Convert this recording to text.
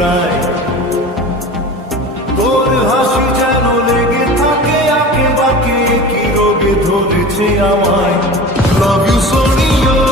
প্রায় তোর হাসি যেন লেগে থাকে আঁকে বাঁকে কি রোগে ধরেছে আমায়। Love you Sonia